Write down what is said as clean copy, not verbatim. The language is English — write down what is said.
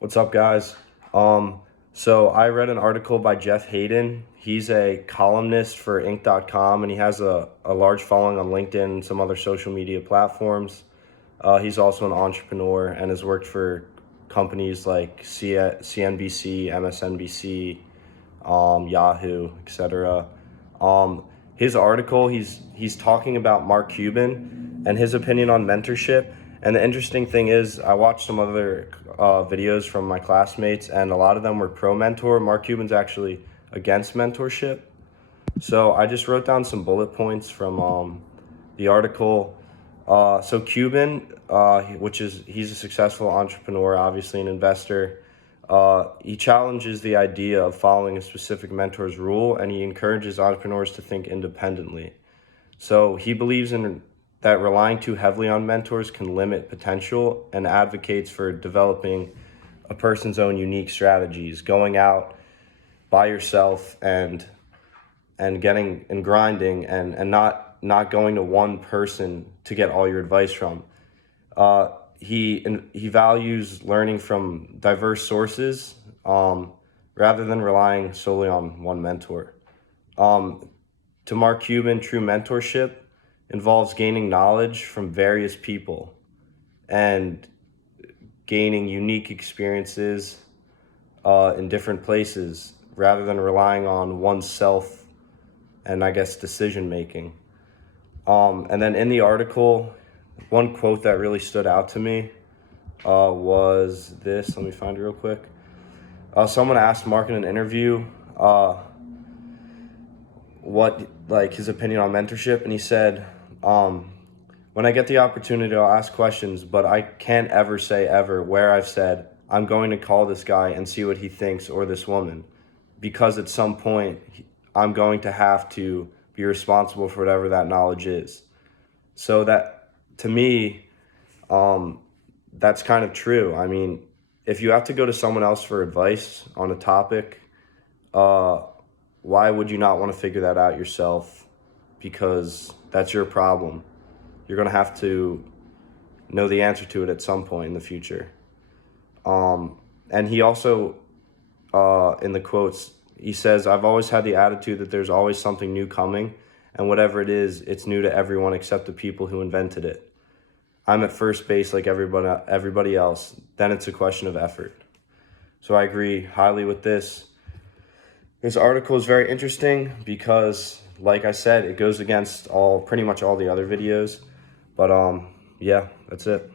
What's up, guys? So I read an article by Jeff Haden. He's a columnist for Inc.com, and he has a large following on LinkedIn and some other social media platforms. He's also an entrepreneur and has worked for companies like CNBC, MSNBC, Yahoo, etc. His article, he's talking about Mark Cuban and his opinion on mentorship. And the interesting thing is, I watched some other videos from my classmates, and a lot of them were pro mentor. Mark Cuban's actually against mentorship. So I just wrote down some bullet points from the article. So Cuban, he's a successful entrepreneur, obviously an investor. He challenges the idea of following a specific mentor's rule, and he encourages entrepreneurs to think independently. So he believes in that relying too heavily on mentors can limit potential, and advocates for developing a person's own unique strategies, going out by yourself and getting and grinding and not going to one person to get all your advice from. He values learning from diverse sources rather than relying solely on one mentor. To Mark Cuban, true mentorship involves gaining knowledge from various people and gaining unique experiences in different places rather than relying on oneself and, I guess, decision making. And then in the article, one quote that really stood out to me was this. Let me find it real quick. Someone asked Mark in an interview what his opinion on mentorship, and he said, when I get the opportunity, I'll ask questions, but I can't ever say ever where I've said, I'm going to call this guy and see what he thinks, or this woman, because at some point I'm going to have to be responsible for whatever that knowledge is. So that, to me, that's kind of true. I mean, if you have to go to someone else for advice on a topic, why would you not want to figure that out yourself? Because that's your problem. You're going to have to know the answer to it at some point in the future. And he also, in the quotes, he says, I've always had the attitude that there's always something new coming, and whatever it is, it's new to everyone except the people who invented it. I'm at first base like everybody else. Then it's a question of effort. So I agree highly with this. This article is very interesting because, like I said, it goes against pretty much all the other videos. But yeah, that's it.